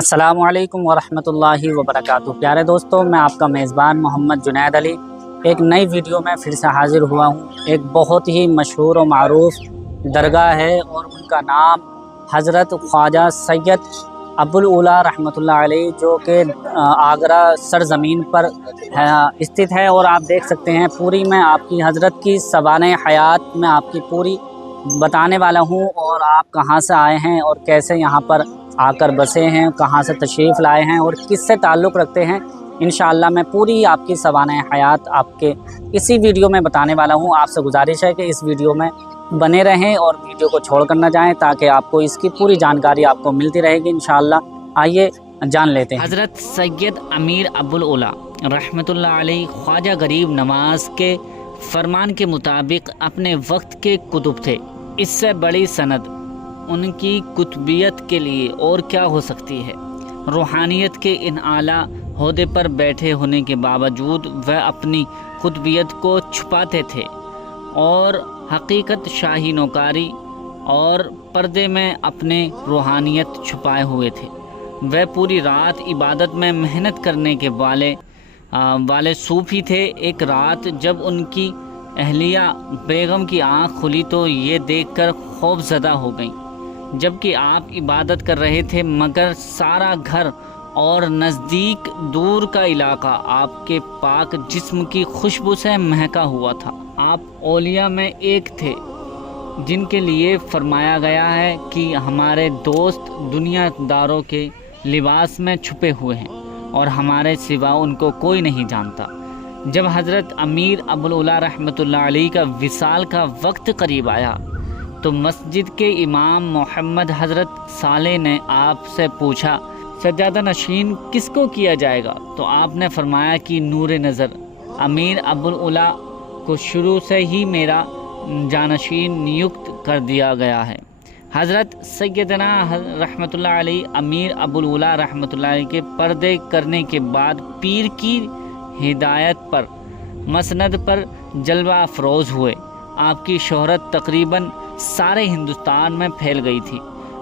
अस्सलामुअलैकुम वरहमतुल्लाहि वबरकातुहू। प्यारे दोस्तों, मैं आपका मेज़बान मोहम्मद जुनैद अली एक नई वीडियो में फिर से हाज़िर हुआ हूँ। एक बहुत ही मशहूर और मारूफ़ दरगाह है और उनका नाम हज़रत ख्वाजा सैयद अबुल उला रहमतुल्लाह अलैह, जो कि आगरा सरज़मीन पर स्थित है। और आप देख सकते हैं, पूरी मैं आपकी हज़रत की सवाने हयात में आपकी पूरी बताने वाला हूँ, और आप कहाँ से आए हैं और कैसे यहाँ पर आकर बसे हैं, कहाँ से तशरीफ़ लाए हैं और किससे ताल्लुक़ रखते हैं। इंशाअल्लाह मैं पूरी आपकी सवाने हयात आपके इसी वीडियो में बताने वाला हूँ। आपसे गुजारिश है कि इस वीडियो में बने रहें और वीडियो को छोड़ कर न जाएं, ताकि आपको इसकी पूरी जानकारी आपको मिलती रहेगी इंशाअल्लाह। आइए जान लेते हैं। हज़रत सैयद अमीर अबुल उला रहमतुल्लाह अलैह ख्वाजा गरीब नवाज के फरमान के मुताबिक अपने वक्त के कुतुब थे। इससे बड़ी सनद उनकी कुतुबियत के लिए और क्या हो सकती है। रूहानियत के इन आला ओहदे पर बैठे होने के बावजूद वह अपनी कुतुबियत को छुपाते थे और हकीकत शाही नौकारी और पर्दे में अपने रूहानियत छुपाए हुए थे। वह पूरी रात इबादत में मेहनत करने के वाले सूफ़ी थे। एक रात जब उनकी अहलिया बेगम की आँख खुली तो ये देखकर खौफज़दा हो गई। जबकि आप इबादत कर रहे थे, मगर सारा घर और नज़दीक दूर का इलाका आपके पाक जिस्म की खुशबू से महका हुआ था। आप औलिया में एक थे जिनके लिए फरमाया गया है कि हमारे दोस्त दुनियादारों के लिबास में छुपे हुए हैं और हमारे सिवा उनको कोई नहीं जानता। जब हज़रत अमीर अबुल उला रहमतुल्लाह अलैह का विसाल का वक्त करीब आया तो मस्जिद के इमाम मोहम्मद हज़रत साले ने आपसे पूछा, सज्जादा नशीन किसको किया जाएगा? तो आपने फरमाया कि नूर नज़र अमीर अबुल उला को शुरू से ही मेरा जानशीन नियुक्त कर दिया गया है। हज़रत सैयदना रहमतुल्लाह अलैह अमीर अबुल उला रहमतुल्लाह अलैह के पर्दे करने के बाद पीर की हिदायत पर मसनद पर जलवा अफरोज़ हुए। आपकी शोहरत तकरीबन सारे हिंदुस्तान में फैल गई थी।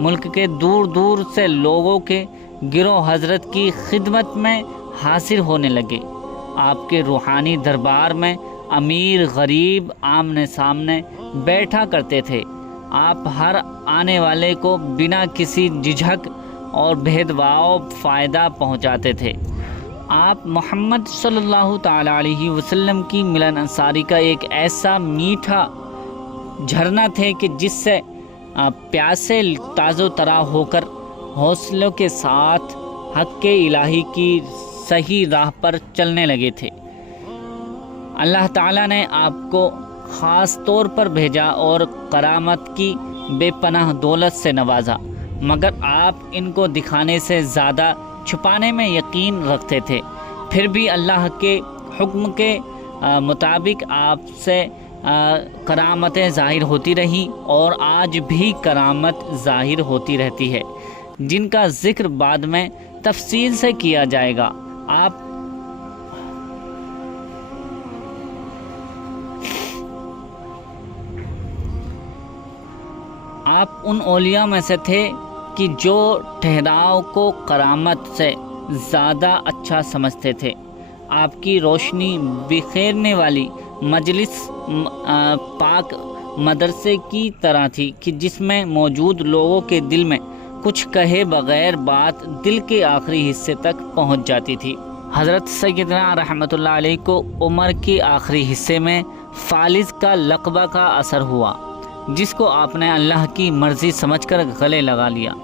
मुल्क के दूर दूर से लोगों के गिरोह हज़रत की खिदमत में हासिल होने लगे। आपके रूहानी दरबार में अमीर गरीब आमने सामने बैठा करते थे। आप हर आने वाले को बिना किसी झिझक और भेदभाव फ़ायदा पहुंचाते थे। आप मोहम्मद सल्लल्लाहु ताला अलैहि वसल्लम की मिलन अंसारी का एक ऐसा मीठा झरना थे कि जिससे प्यासे ताज़ो तरा होकर हौसलों के साथ हक़ के इलाही की सही राह पर चलने लगे थे। अल्लाह ताला ने आपको ख़ास तौर पर भेजा और करामत की बेपनाह दौलत से नवाजा, मगर आप इनको दिखाने से ज़्यादा छुपाने में यकीन रखते थे। फिर भी अल्लाह के हुक्म के मुताबिक आपसे करामतें ज़ाहिर होती रही और आज भी करामत ज़ाहिर होती रहती है, जिनका ज़िक्र बाद में तफसील से किया जाएगा। आप उन औलिया में से थे कि जो ठहराव को करामत से ज़्यादा अच्छा समझते थे। आपकी रोशनी बिखेरने वाली मजलिस पाक मदरसे की तरह थी कि जिसमें मौजूद लोगों के दिल में कुछ कहे बगैर बात दिल के आखिरी हिस्से तक पहुंच जाती थी। हज़रत सैयदना रहमतुल्लाह अलैह को उम्र के आखिरी हिस्से में फालिज का लक़बा का असर हुआ, जिसको आपने अल्लाह की मर्ज़ी समझकर गले लगा लिया।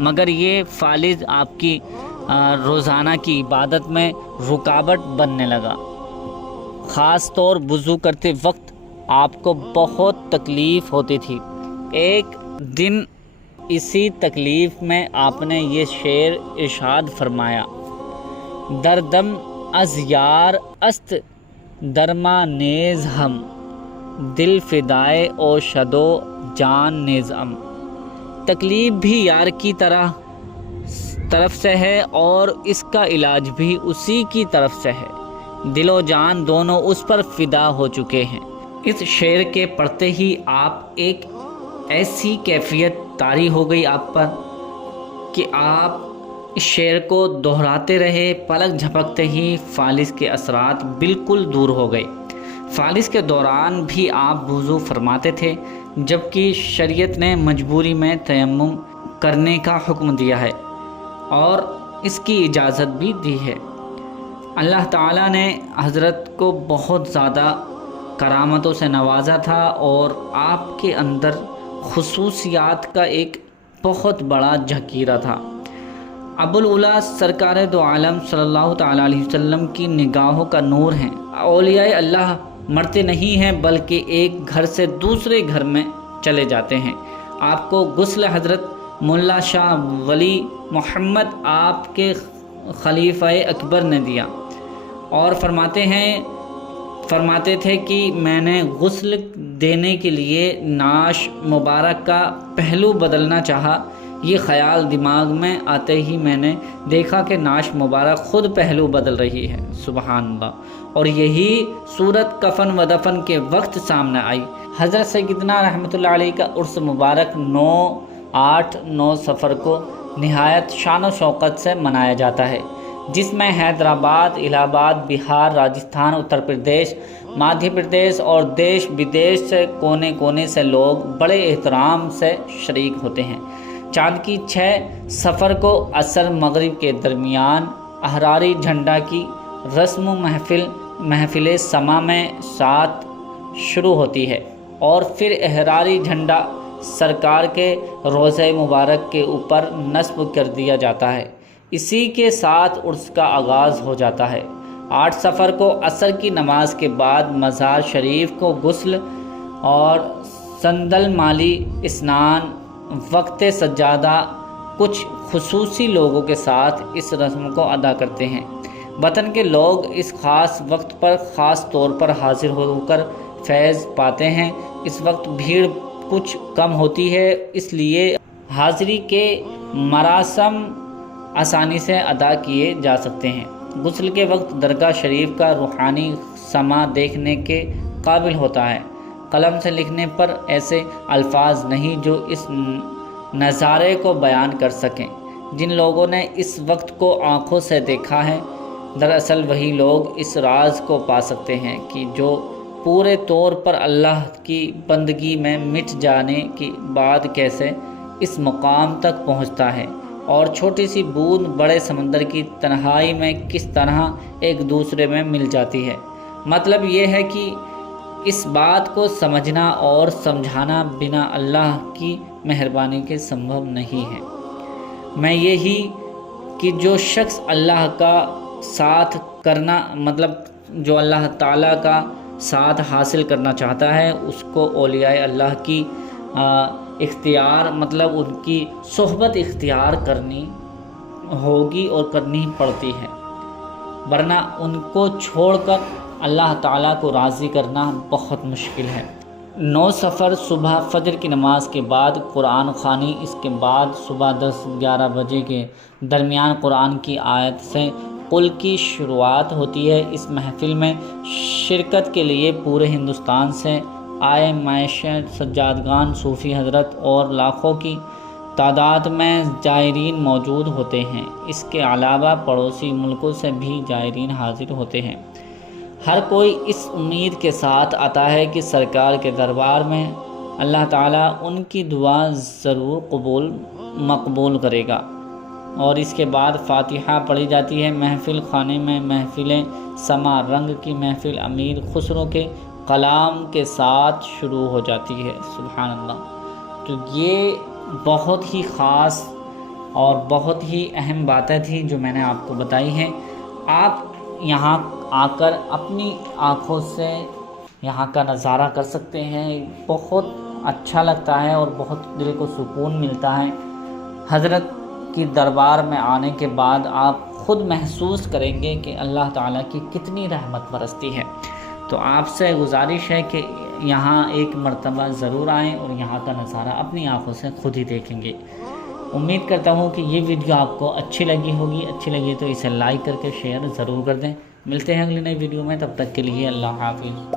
मगर ये फालिज आपकी रोज़ाना की इबादत में रुकावट बनने लगा। ख़ास तौर वुज़ू करते वक्त आपको बहुत तकलीफ़ होती थी। एक दिन इसी तकलीफ़ में आपने ये शेर इरशाद फरमाया, दरदम अज़ यार अस्त दरमा नेज़ हम दिल फ़िदाए ओ शदो जान निज़म। तकलीफ़ भी यार की तरफ से है और इसका इलाज भी उसी की तरफ से है। दिलो जान दोनों उस पर फ़िदा हो चुके हैं। इस शेर के पढ़ते ही आप एक ऐसी कैफियत तारी हो गई आप पर कि आप اس شعر کو دہراتے رہے، پلک جھپکتے ہی فالس کے اثرات بالکل دور ہو گئے۔ فالس کے دوران بھی آپ وضو فرماتے تھے، جبکہ شریعت نے مجبوری میں تیمم کرنے کا حکم دیا ہے اور اس کی اجازت بھی دی ہے۔ اللہ تعالیٰ نے حضرت کو بہت زیادہ کرامتوں سے نوازا تھا اور آپ کے اندر خصوصیات کا ایک بہت بڑا ذخیرہ تھا۔ ابوالعلا سرکار دو عالم صلی اللہ تعالیٰ علیہ وسلم کی نگاہوں کا نور ہیں۔ اولیاء اللہ مرتے نہیں ہیں بلکہ ایک گھر سے دوسرے گھر میں چلے جاتے ہیں۔ آپ کو غسل حضرت ملا شاہ ولی محمد آپ کے خلیفہ اکبر نے دیا اور فرماتے تھے کہ میں نے غسل دینے کے لیے نعش مبارک کا پہلو بدلنا چاہا۔ یہ خیال دماغ میں آتے ہی میں نے دیکھا کہ نعش مبارک خود پہلو بدل رہی ہے، سبحان اللہ، اور یہی صورت کفن و دفن کے وقت سامنے آئی۔ حضرت سیدنا رحمۃ اللہ علیہ کا عرس مبارک 9 صفر کو نہایت شان و شوکت سے منایا جاتا ہے، جس میں حیدرآباد، الہ آباد، بہار، راجستھان، اتر پردیش، مدھیہ پردیش اور دیش بدیش سے کونے کونے سے لوگ بڑے احترام سے شریک ہوتے ہیں۔ چاند کی 6 صفر کو عصر مغرب کے درمیان احراری جھنڈا کی رسم و محفل سما میں ساتھ شروع ہوتی ہے اور پھر احراری جھنڈا سرکار کے روضہ مبارک کے اوپر نصب کر دیا جاتا ہے۔ اسی کے ساتھ عرس کا آغاز ہو جاتا ہے۔ 8 صفر کو عصر کی نماز کے بعد مزار شریف کو غسل اور سندل مالی اسنان وقت سجادہ کچھ خصوصی لوگوں کے ساتھ اس رسم کو ادا کرتے ہیں۔ وطن کے لوگ اس خاص وقت پر خاص طور پر حاضر ہو کر فیض پاتے ہیں۔ اس وقت بھیڑ کچھ کم ہوتی ہے، اس لیے حاضری کے مراسم آسانی سے ادا کیے جا سکتے ہیں۔ غسل کے وقت درگاہ شریف کا روحانی سما دیکھنے کے قابل ہوتا ہے۔ قلم سے لکھنے پر ایسے الفاظ نہیں جو اس نظارے کو بیان کر سکیں۔ جن لوگوں نے اس وقت کو آنکھوں سے دیکھا ہے، دراصل وہی لوگ اس راز کو پا سکتے ہیں کہ جو پورے طور پر اللہ کی بندگی میں مٹ جانے کے بعد کیسے اس مقام تک پہنچتا ہے، اور چھوٹی سی بوند بڑے سمندر کی تنہائی میں کس طرح ایک دوسرے میں مل جاتی ہے۔ مطلب یہ ہے کہ اس بات کو سمجھنا اور سمجھانا بنا اللہ کی مہربانی کے سمبھو نہیں ہے۔ میں یہی کہ جو شخص اللہ کا ساتھ کرنا جو اللہ تعالیٰ کا ساتھ حاصل کرنا چاہتا ہے، اس کو اولیاء اللہ کی اختیار ان کی صحبت اختیار کرنی ہوگی اور کرنی پڑتی ہے، ورنہ ان کو چھوڑ کر اللہ تعالیٰ کو راضی کرنا بہت مشکل ہے۔ 9 صفر صبح فجر کی نماز کے بعد قرآن خوانی، اس کے بعد صبح 10-11 بجے کے درمیان قرآن کی آیت سے قل کی شروعات ہوتی ہے۔ اس محفل میں شرکت کے لیے پورے ہندوستان سے آئے معاشر سجادگان، صوفی حضرت اور لاکھوں کی تعداد میں زائرین موجود ہوتے ہیں۔ اس کے علاوہ پڑوسی ملکوں سے بھی زائرین حاضر ہوتے ہیں۔ ہر کوئی اس امید کے ساتھ آتا ہے کہ سرکار کے دربار میں اللہ تعالیٰ ان کی دعا ضرور مقبول کرے گا، اور اس کے بعد فاتحہ پڑھی جاتی ہے۔ محفل خانے میں محفلیں سما رنگ کی محفل امیر خسرو کے کلام کے ساتھ شروع ہو جاتی ہے، سبحان اللہ۔ تو یہ بہت ہی خاص اور بہت ہی اہم باتیں تھیں جو میں نے آپ کو بتائی ہیں۔ آپ یہاں آ کر اپنی آنکھوں سے یہاں کا نظارہ کر سکتے ہیں، بہت اچھا لگتا ہے اور بہت دل کو سکون ملتا ہے۔ حضرت کی دربار میں آنے کے بعد آپ خود محسوس کریں گے کہ اللہ تعالیٰ کی کتنی رحمت برستی ہے۔ تو آپ سے گزارش ہے کہ یہاں ایک مرتبہ ضرور آئیں اور یہاں کا نظارہ اپنی آنکھوں سے خود ہی دیکھیں گے۔ امید کرتا ہوں کہ یہ ویڈیو آپ کو اچھی لگی ہوگی۔ اچھی لگی تو اسے لائک کر کے شیئر ضرور کر دیں۔ ملتے ہیں اگلی نئی ویڈیو میں، تب تک کے لیے اللہ حافظ۔